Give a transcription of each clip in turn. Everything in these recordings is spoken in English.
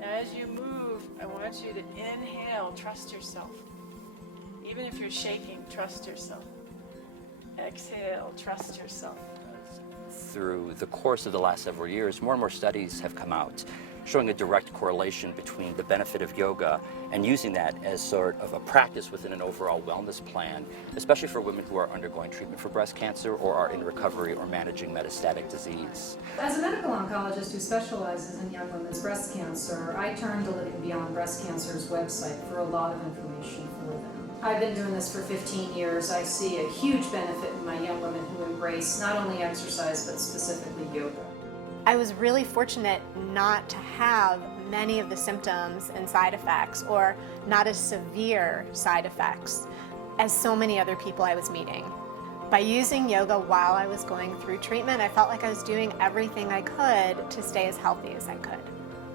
Now as you move, I want you to inhale, trust yourself. Even if you're shaking, trust yourself. Exhale, trust yourself. Through the course of the last several years, more and more studies have come out showing a direct correlation between the benefit of yoga and using that as sort of a practice within an overall wellness plan, especially for women who are undergoing treatment for breast cancer or are in recovery or managing metastatic disease. As a medical oncologist who specializes in young women's breast cancer, I turn to Living Beyond Breast Cancer's website for a lot of information for them. I've been doing this for 15 years. I see a huge benefit in my young women who embrace not only exercise but specifically yoga. I was really fortunate not to have many of the symptoms and side effects, or not as severe side effects as so many other people I was meeting. By using yoga while I was going through treatment, I felt like I was doing everything I could to stay as healthy as I could.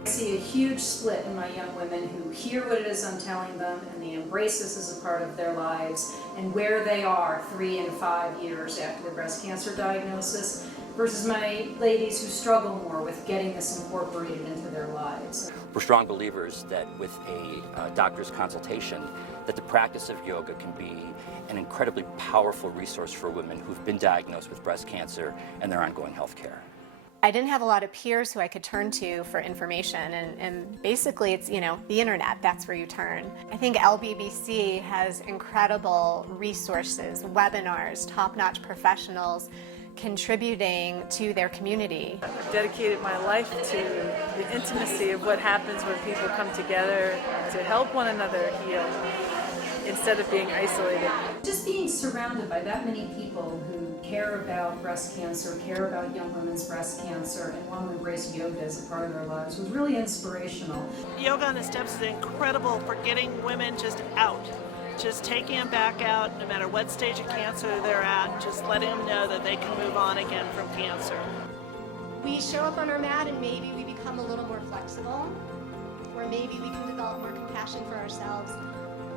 I see a huge split in my young women who hear what it is I'm telling them and they embrace this as a part of their lives, and where they are 3 and 5 years after the breast cancer diagnosis versus my ladies who struggle more with getting this incorporated into their lives. We're strong believers that with a doctor's consultation, that the practice of yoga can be an incredibly powerful resource for women who've been diagnosed with breast cancer and their ongoing health care. I didn't have a lot of peers who I could turn to for information, and basically it's, the internet, that's where you turn. I think LBBC has incredible resources, webinars, top-notch professionals contributing to their community. I've dedicated my life to the intimacy of what happens when people come together to help one another heal instead of being isolated. Just being surrounded by that many people who care about breast cancer, care about young women's breast cancer, and want to embrace yoga as a part of their lives was really inspirational. Yoga on the Steps is incredible for getting women just out. Just taking them back out, no matter what stage of cancer they're at, just letting them know that they can move on again from cancer. We show up on our mat and maybe we become a little more flexible, or maybe we can develop more compassion for ourselves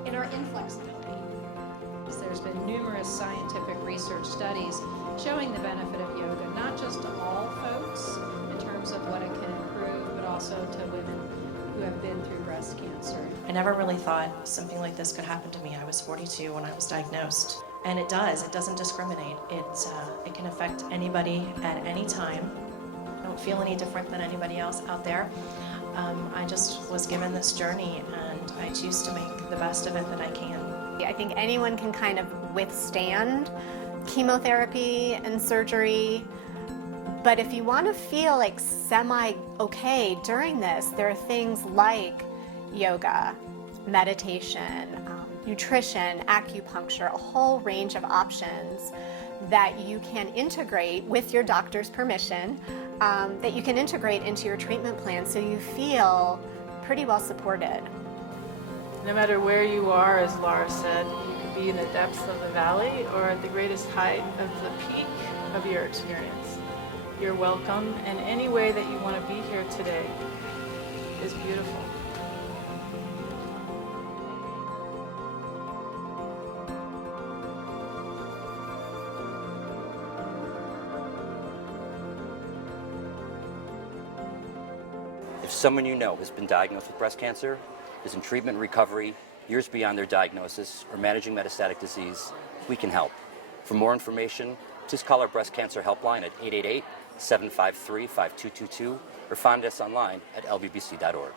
in our inflexibility. There's been numerous scientific research studies showing the benefit of yoga, not just to all folks in terms of what it can improve, but also to women who have been through breast cancer. I never really thought something like this could happen to me. I was 42 when I was diagnosed. And it does. It doesn't discriminate. It can affect anybody at any time. I don't feel any different than anybody else out there. I just was given this journey, and I choose to make the best of it that I can. I think anyone can kind of withstand chemotherapy and surgery, but if you want to feel like semi-okay during this, there are things like yoga, meditation, nutrition, acupuncture, a whole range of options that you can integrate with your doctor's permission, that you can integrate into your treatment plan so you feel pretty well supported. No matter where you are, as Laura said, you can be in the depths of the valley or at the greatest height of the peak of your experience. You're welcome, and any way that you want to be here today is beautiful. If someone you know has been diagnosed with breast cancer, is in treatment and recovery, years beyond their diagnosis, or managing metastatic disease, we can help. For more information, please call our breast cancer helpline at 888-753-5222 or find us online at lbbc.org.